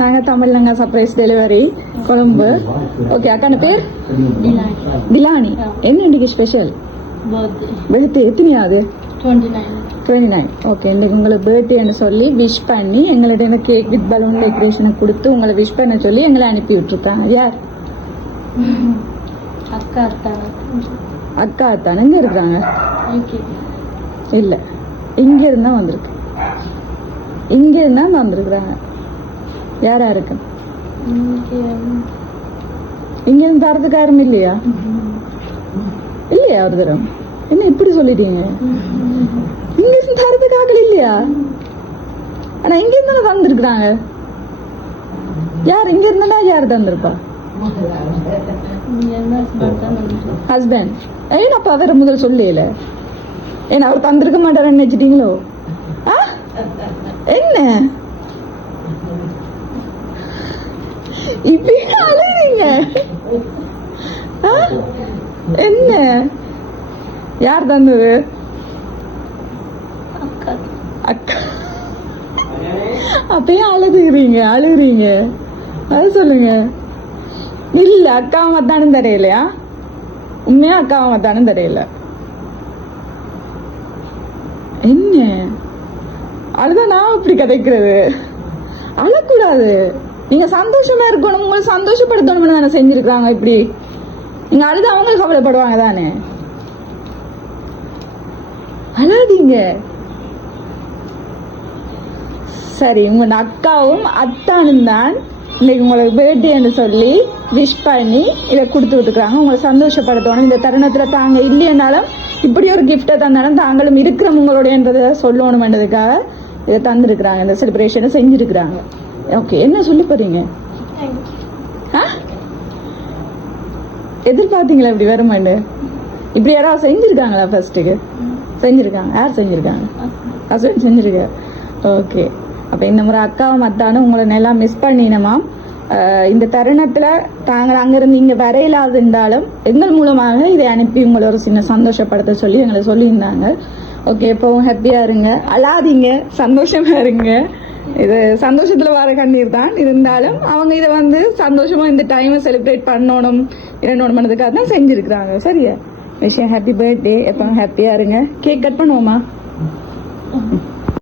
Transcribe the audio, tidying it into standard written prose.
நாங்க தமிழ்லங்க surprise delivery Colombo. Okay, அக்கான பேர் திலானி. என்ன இன்னைக்கு ஸ்பெஷல்? பர்த்டே. எத்தனையாவது? 29. ஓகே, இன்னைக்கு உங்களுக்கு பர்த்டேன்னு சொல்லி விஷ் பண்ணி எங்கள்கிட்ட இந்த கேக் வித் பலூன் டெக்கரேஷனை கொடுத்து உங்களை விஷ் பண்ண சொல்லி எங்களை அனுப்பி விட்டுருக்காங்க. யார்? அக்கா அத்தானே. எங்க இருக்கிறாங்க? இல்ல, இங்க இருந்தா வந்திருக்கு. இங்க இருந்தா வந்திருக்கிறாங்க. யாரா இருக்கு? இங்க இருந்து தரத்துக்கு யாரும் இல்லையா? இல்லையா? ஒரு தரம் என்ன இப்படி சொல்லிட்டீங்க? இங்க இருந்து தரத்துக்கு ஆகல இல்லையா? ஆனா இங்க இருந்தா தந்திருக்கிறாங்க. யார் இங்க இருந்தா யார் தந்திருப்பா? ஹஸ்பண்ட். ஏன் அப்ப அவரை முதல் சொல்லல? ஏன்னா அவர் தந்திருக்க மாட்டாருன்னு நினைச்சிட்டீங்களோ? என்ன இப்படி அழுறீங்க? என்ன? யார் தந்தது? அக்கா. அப்பயே அழுகுறீங்க. அது சொல்லுங்க. இல்ல, அக்காவை மத்தானும் தெரியலையா? உண்மையா அக்காவை மத்தானும் தெரியல. என்ன அழுதா நான் இப்படி கதைக்கிறது? அழக்கூடாது. நீங்க சந்தோஷமா இருக்கணும், உங்களை சந்தோஷப்படுத்தணும்னு தானே செஞ்சிருக்காங்க. இப்படி நீங்க அழுது அவங்க கவலைப்படுவாங்க தானே. அழாதீங்க. சரி, உங்க அக்காவும் அத்தானும் தான் இன்னைக்கு உங்களுக்கு பர்த்டேன்னு சொல்லி விஷ் பண்ணி இதை கொடுத்து விட்டுருக்காங்க. உங்களை சந்தோஷப்படுத்தணும். இந்த தருணத்துல தாங்க இல்லைன்னாலும் இப்படி ஒரு கிஃப்டை தந்தாலும் தாங்களும் இருக்கிறவங்களோடன்றதை சொல்லணும்ன்றதுக்காக இதை தந்துருக்குறாங்க. இந்த செலிப்ரேஷனை செஞ்சிருக்கிறாங்க. ஓகே, என்ன சொல்லி போறீங்க? எதிர்பார்த்தீங்களா இப்படி வருமாண்டு? இப்படி யாராவது செஞ்சிருக்காங்களா? ஃபர்ஸ்ட்டுக்கு செஞ்சிருக்காங்க. யார் செஞ்சிருக்காங்க? ஹஸ்பண்ட் செஞ்சிருக்க. ஓகே, அப்ப இந்த முறை அக்காவும் அத்தானும் உங்களை நல்லா மிஸ் பண்ணினோமா. இந்த தருணத்துல தாங்கள் அங்கிருந்து இங்க வரையிலாது இருந்தாலும் எங்கள் மூலமாக இதை அனுப்பி உங்களை ஒரு சின்ன சந்தோஷப்படுத்த சொல்லி எங்களை சொல்லியிருந்தாங்க. ஓகே, எப்பவும் ஹாப்பியா இருங்க, அழாதீங்க, சந்தோஷமா இருங்க. இது சந்தோஷத்துல வர கண்ணீர் தான் இருந்தாலும் அவங்க இதை சந்தோஷமா இந்த டைமை செலிப்ரேட் பண்ணணும் பண்ணதுக்காக தான் செஞ்சிருக்கிறாங்க. சரியா விஷயம். Happy birthday. எப்பவும் ஹாப்பியா இருங்க. கேக் கட் பண்ணுவோமா?